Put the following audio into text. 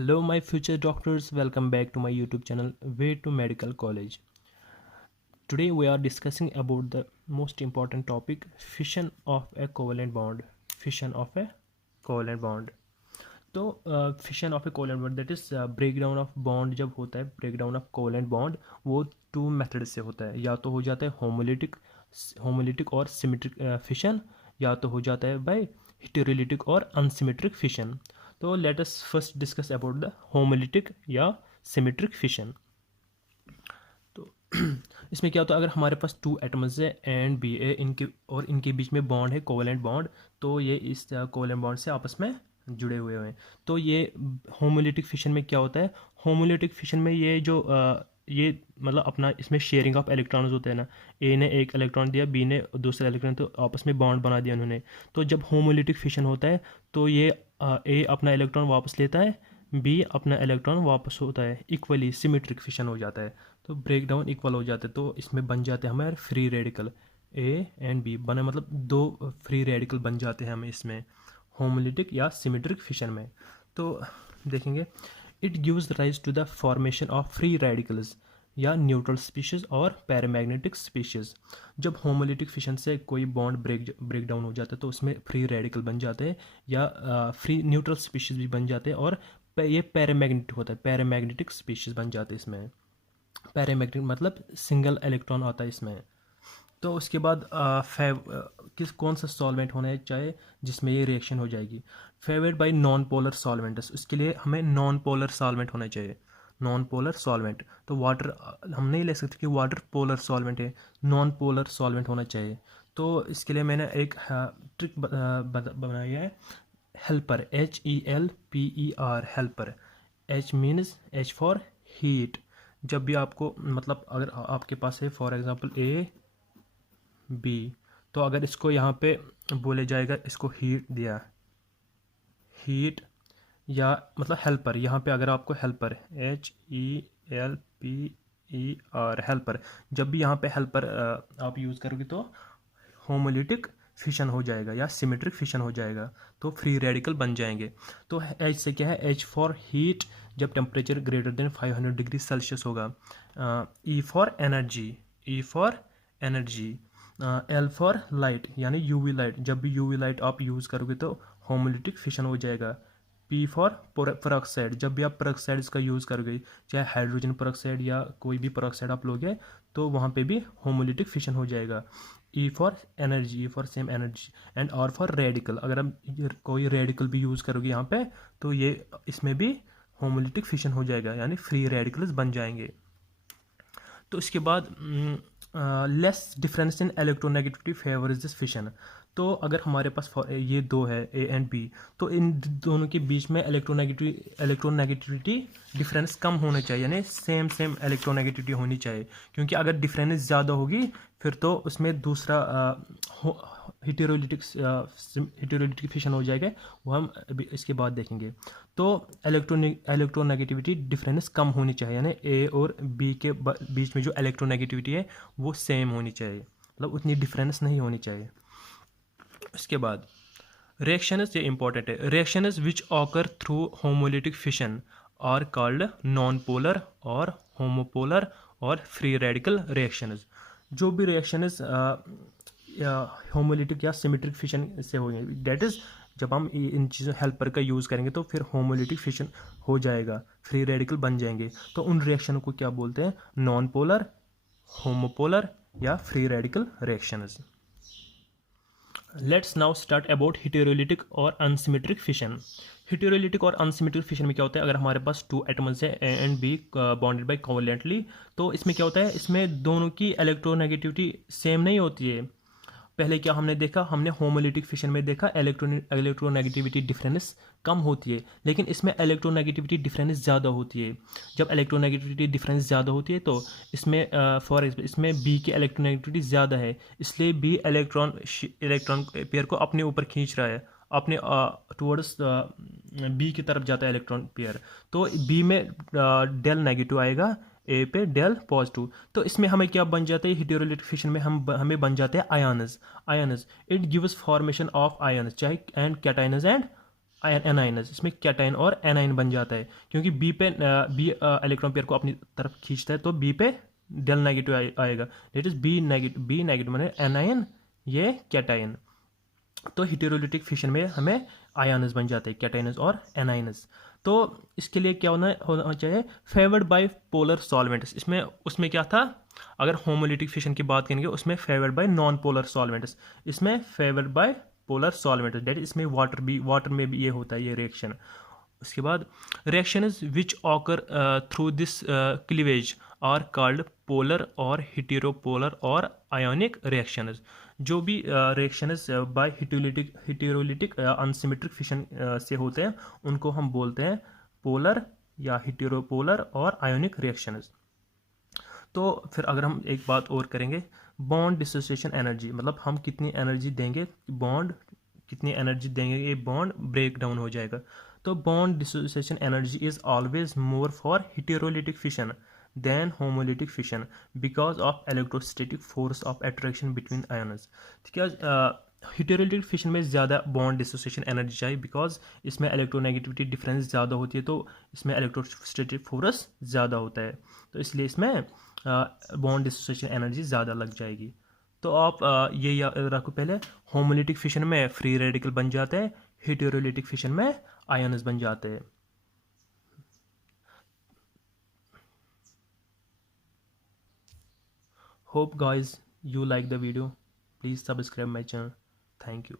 Hello, my future doctors. Welcome back to my YouTube channel, Way to Medical College. Today, we are discussing about the most important topic: fission of a covalent bond. Fission of a covalent bond. तो fission of a covalent bond that is break down of bond जब होता है break down of covalent bond वो two method से होता है, या तो हो जाता है होमोलिटिक और सिमेट्रिक फिशन, या तो हो जाता है बाय हेटेरोलिटिक और अनसिमेट्रिक फिशन. तो let us first discuss about the homolytic या सिमेट्रिक फिशन. तो इसमें क्या होता है, अगर हमारे पास टू एटम्स है एंड बी ए इनके बीच में बॉन्ड है कोवलेंट बॉन्ड, तो ये इस कोवलेंट बॉन्ड से आपस में जुड़े हुए हैं. तो ये होमोलिटिक फिशन में क्या होता है, होमोलिटिक फिशन में ये जो ये मतलब अपना इसमें शेयरिंग ऑफ इलेक्ट्रॉन्स होते हैं ना, ए ने एक इलेक्ट्रॉन दिया, बी ने दूसरा इलेक्ट्रॉन, तो आपस में बॉन्ड बना दिया उन्होंने. तो जब होमोलिटिक फिशन होता है तो ये ए अपना इलेक्ट्रॉन वापस लेता है, बी अपना इलेक्ट्रॉन वापस होता है, इक्वली सिमेट्रिक फिशन हो जाता है. तो ब्रेक डाउन इक्वल हो जाते हैं, तो इसमें बन जाते हैं हमारे free radical. A and B बने मतलब दो फ्री रेडिकल बन जाते हैं हमें इसमें होमोलिटिक या सिमेट्रिक फिशन में. तो देखेंगे it gives rise to the formation of free radicals या न्यूट्रल स्पीशीज और पैरामैग्नेटिक स्पीशीज. जब होमोलिटिक फिशन से कोई बॉन्ड ब्रेक डाउन हो जाता है तो उसमें फ्री रेडिकल बन जाते हैं या फ्री न्यूट्रल स्पीशीज भी बन जाते हैं, और ये पैरामैग्नेटिक होता है, पैरामैग्नेटिक स्पीशीज बन जाते हैं इसमें. पैरामैग्नेटिक मतलब सिंगल इलेक्ट्रॉन आता है इसमें. तो उसके बाद कौन सा सॉल्वेंट होना चाहिए जिसमें ये रिएक्शन हो जाएगी, favoured by non polar solvents. उसके लिए हमें नॉन पोलर सॉल्वेंट होना चाहिए, नॉन पोलर सॉल्वेंट. तो वाटर हम नहीं ले सकते कि वाटर पोलर सॉल्वेंट है, नॉन पोलर सॉल्वेंट होना चाहिए. तो इसके लिए मैंने एक ट्रिक बनाई है, helper, HELPER, helper. H means H for heat. जब भी आपको मतलब अगर आपके पास है फॉर एग्जांपल A B, तो अगर इसको यहाँ पे बोले जाएगा, इसको हीट दिया, हीट या मतलब हेल्पर, यहाँ पे अगर आपको हेल्पर HELPER हेल्पर, जब भी यहाँ पे हेल्पर आप यूज़ करोगे तो होमोलिटिक फिशन हो जाएगा या सिमेट्रिक फिशन हो जाएगा, तो फ्री रेडिकल बन जाएंगे. तो H से क्या है, H फॉर हीट जब temperature greater than 500 degree Celsius होगा, E for energy, L for light यानी यूवी लाइट, जब भी यूवी लाइट आप यूज़ करोगे तो होमोलिटिक फिशन हो जाएगा. P फॉर पेरोक्साइड, जब भी आप पेरोक्साइड इसका यूज़ करोगे, चाहे हाइड्रोजन पेरोक्साइड या कोई भी पेरोक्साइड आप लोगे, तो वहाँ पे भी होमोलिटिक फिशन हो जाएगा. E for energy, E for same energy, and R for radical. अगर आप कोई रेडिकल भी यूज़ करोगे यहाँ पे, तो ये इसमें भी होमोलिटिक फिशन हो जाएगा, यानी फ्री रेडिकल्स बन जाएंगे. तो इसके बाद less difference in electronegativity favours this fission. तो अगर हमारे पास ये दो है ए एंड बी, तो इन दोनों के बीच में इलेक्ट्रोनेगेटिविटी डिफरेंस कम होना चाहिए, यानी सेम इलेक्ट्रोनेगेटिविटी होनी चाहिए, क्योंकि अगर डिफरेंस ज़्यादा होगी फिर तो उसमें दूसरा हेटेरोलिटिक फिशन हो जाएगा, वो हम अभी इसके बाद देखेंगे. तो इलेक्ट्रोनेगेटिविटी डिफरेंस कम होनी चाहिए, यानी ए और बी के बीच में जो इलेक्ट्रोनेगेटिविटी है वो सेम होनी चाहिए, मतलब उतनी डिफरेंस नहीं होनी चाहिए. उसके बाद रिएक्शंस, ये इंपॉर्टेंट है, reactions which occur through homolytic fission are called non polar और होमोपोलर और फ्री रेडिकल रिएक्शंस. जो भी रिएक्शंस होमोलिटिक या सिमेट्रिक फिशन से होंगे, डेट इज जब हम इन चीज़ों हेल्पर का यूज़ करेंगे तो फिर होमोलिटिक फिशन हो जाएगा, फ्री रेडिकल बन जाएंगे. तो उन रिएक्शनों को क्या बोलते हैं, नॉन पोलर, होमोपोलर या free radical reactions. Let's now start about heterolytic और अनसिमेट्रिक फिशन. हेटेरोलिटिक और अनसिमेट्रिक फिशन में क्या होता है, अगर हमारे पास टू एटम्स है A and B bonded by covalently, तो इसमें क्या होता है, इसमें दोनों की इलेक्ट्रोनेगेटिविटी सेम नहीं होती है. पहले क्या हमने देखा, हमने होमोलिटिक फिशन में देखा इलेक्ट्रोनेगेटिविटी डिफरेंस कम होती है, लेकिन इसमें इलेक्ट्रोनेगेटिविटी डिफरेंस ज़्यादा होती है. जब इलेक्ट्रोनेगेटिविटी डिफरेंस ज़्यादा होती है तो इसमें फॉर एग्जाम्पल इसमें बी की इलेक्ट्रोनेगेटिविटी ज़्यादा है, इसलिए बी इलेक्ट्रॉन पेयर को अपने ऊपर खींच रहा है, अपने टुवर्ड्स बी की तरफ जाता है इलेक्ट्रॉन पेयर. तो बी में डेल नेगेटिव आएगा, ए पे डेल पॉजिटिव. तो इसमें हमें क्या बन जाता है, हेटेरोलिटिक फिशन में हमें बन जाते हैं ions. It gives formation of ions, चाहे एंड कैटायन्स एंड एनाइनस, इसमें कैटाइन और एनाइन बन जाता है, क्योंकि बी पे बी इलेक्ट्रॉन पेयर को अपनी तरफ खींचता है, तो बी पे डेल नेगेटिव आएगा, डेट इज बी नेगेटिव माने एनाइन, ये कैटाइन। तो हेटेरोलिटिक फिशन में हमें आयनस बन जाते हैं, कैटाइनस और एनाइनस। तो इसके लिए क्या होना चाहिए, फेवर्ड बाय पोलर सॉल्वेंट्स। इसमें उसमें क्या था, अगर होमोलिटिक फिशन की बात करेंगे उसमें favoured by non polar solvents, इसमें favoured by polar solvents, that इसमें वाटर में भी ये होता है ये रिएक्शन। उसके बाद reactions which occur through this cleavage are called polar और हेटेरोपोलर और आयोनिक रिएक्शंस। जो भी reactions by heterolytic unsymmetric fission से होते हैं उनको हम बोलते हैं पोलर या हेटेरोपोलर और आयोनिक रिएक्शंस। तो फिर अगर हम एक बात और करेंगे, बॉन्ड डिसोसिएशन एनर्जी, मतलब हम कितनी एनर्जी देंगे, बॉन्ड कितनी एनर्जी देंगे ये बॉन्ड ब्रेक डाउन हो जाएगा। तो bond dissociation energy is always more for heterolytic fission than homolytic fission because of electrostatic force of attraction between ions. क्या हेटेरोलिटिक फिशन में ज़्यादा बॉन्ड डिसोसिएशन एनर्जी चाहिए, बिकॉज इसमें इलेक्ट्रोनेगेटिविटी डिफरेंस ज़्यादा होती है, तो इसमें इलेक्ट्रोस्टैटिक फोर्स ज़्यादा होता है, तो इसलिए इसमें बॉन्ड डिसोसिएशन एनर्जी ज़्यादा लग जाएगी। तो आप ये याद रखो, पहले होमोलिटिक फिशन में फ्री रेडिकल बन जाते हैं, हेटेरोलिटिक फिशन में आयन्स बन जाते हैं। Hope guys you like the video. Please subscribe my channel. Thank you.